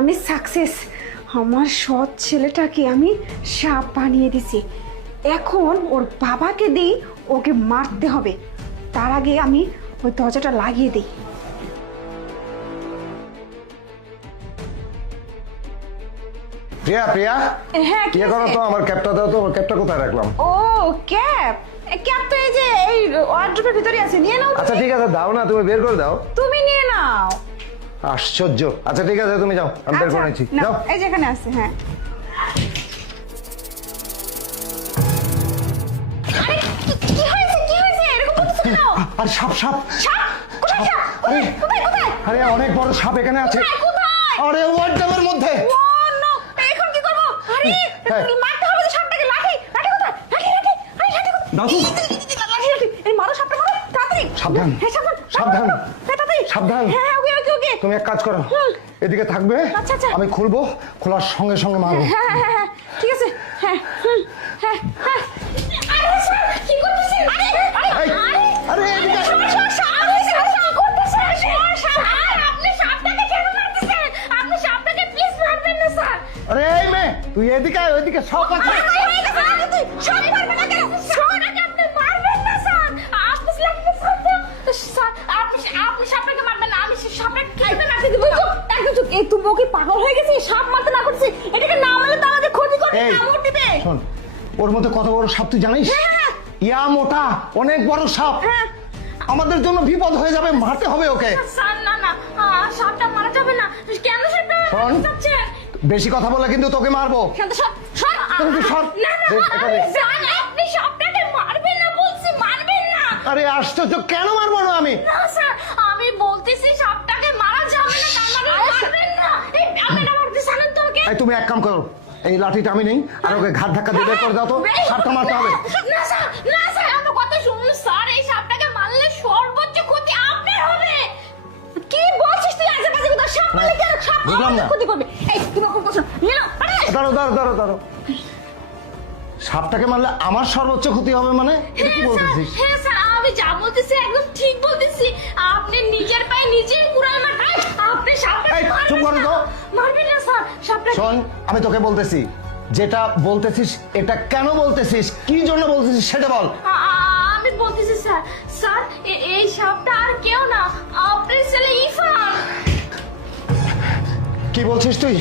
আমি সাকসেস। আমার সৎ ছেলেটাকে আমি সাপ বানিয়ে দিছি। এখন ওর বাবাকে দিই, ওকে মারতে হবে। তার আগে আমি ওই দরজাটা লাগিয়ে দিই। প্রিয়া প্রিয়া, হ্যাঁ, কি করো তো? আমার ক্যাপটা দাও তো। আমার ক্যাপটা কোথায় রাখলাম? ও ক্যাপ, ক্যাপ তো এই যে এই ওয়ার্ড্রোবের ভিতরে আছে, নিয়ে নাও। আচ্ছা ঠিক আছে, দাও না, তুমি বের করে দাও। তুমি নিয়ে নাও। আশ্চর্য। আচ্ছা ঠিক আছে, তুমি যাও, আমি বের করে নিচ্ছি। যাও। এই যেখানে আছে। হ্যাঁ, আরে কি হয়েছে, কি হয়েছে? এরকম করছো কেন? আর সাপ সাপ সাপ? কোথায় সাপ? আরে কোথায় কোথায়? আরে অনেক বড় সাপ এখানে আছে। কোথায়? আরে ওয়ার্ডরোবের মধ্যে। ও নো, এখন কি করব? আরে হ্যাঁ। মারতে হবে তো সাপটাকে। লাঠি, লাঠি কোথায়? লাঠি, লাঠি, আরে লাঠি কোথায়? দাও তো। লাঠি, লাঠি, এই মারো সাপটা, মারো তাড়াতাড়ি। সাবধান। হ্যাঁ সাবধান, সাবধান। হ্যাঁ তাড়াতাড়ি সাবধান। হ্যাঁ ওকে ওকে ওকে। তুমি এক কাজ করো, এদিকে থাকবে। আচ্ছা, আচ্ছা। আমি খুলবো, খোলার সঙ্গে সঙ্গে মারবো। হ্যাঁ হ্যাঁ হ্যাঁ, ঠিক আছে। হ্যাঁ হ্যাঁ হ্যাঁ। আরে স্যার কি করতেছেন? আরে এই, আরে এদিকে আসো। আরে এই মেয়ে, তুই এদিকে আয়, ওইদিকে সাপ আছে। তুমি ওকে পাগল হয়ে গেছে? সাপ মারতে না করছে, এটাকে না মারলে তো আমাদের ক্ষতি করবে, এই, কামড় দিবে। শোন, ওর মধ্যে কত বড় সাপ তুই জানিস? হ্যাঁ। ইয়া মোটা, অনেক বড় সাপ। হ্যাঁ। আমাদের জন্য বিপদ হয়ে যাবে, মারতে হবে ওকে। স্যার না না, সাপটা মারা যাবে না। কেন সাপটা শোন, যাচ্ছে? বেশি কথা বলে কিন্তু তোকে মারবো। শান্ত সর, সর। তুমি কি সর? না না, দে, এটা দে। জান, আপনি সাপটাকে মারবেন না বলছি, মারবেন না। আরে আশ্চর্য, কেন মারবো না আমি? না স্যার, আমি বলতেছি সাপটাকে মারা যাবে না, তার মানে মারবেন না। এই আপনারা মারতে জানেন তো ওকে? এই তুমি এক কাম করো, এই লাঠিটা আমি নেই, আর ওকে ঘাট ধাক্কা দিয়ে বের করে দাও তো। সাপটা মারতে হবে। না স্যার, না স্যার, আমার কথা শুনুন স্যার। এই সাপটাকে মারলে সর্বোচ্চ ক্ষতি আপনার হবে। কি বলছিস তুই? আজেবাজে কথা। সাপ মারলে কি আর সাপ বুঝলাম না। আমাদের ক্ষতি করবে? এই তুমি কোন কথা নিয়ে নাও। আরে দাঁড়ো দাঁড়ো দাঁড়ো দাঁড়ো, সাপটাকে মারলে আমার সর্বোচ্চ ক্ষতি হবে মানে? এটা কি বলতেছিস? হ্যাঁ স্যার, আমি যা বলতেছি একদম ঠিক বলতেছি। আপনি নিজের পায়ে নিজেই কুড়াল মারবেন। আপনি সাপটাকে এই, চুপ করো তো। মারবেন না স্যার, সাপটাকে। শোন, আমি তোকে বলতেছি, যেটা বলতেছিস এটা কেন বলতেছিস, কি জন্য বলতেছিস সেটা বল। আমি বলতেছি স্যার, স্যার এই সাপটা আর কেউ না, আপনার ছেলে ইরফান। কি বলছিস তুই?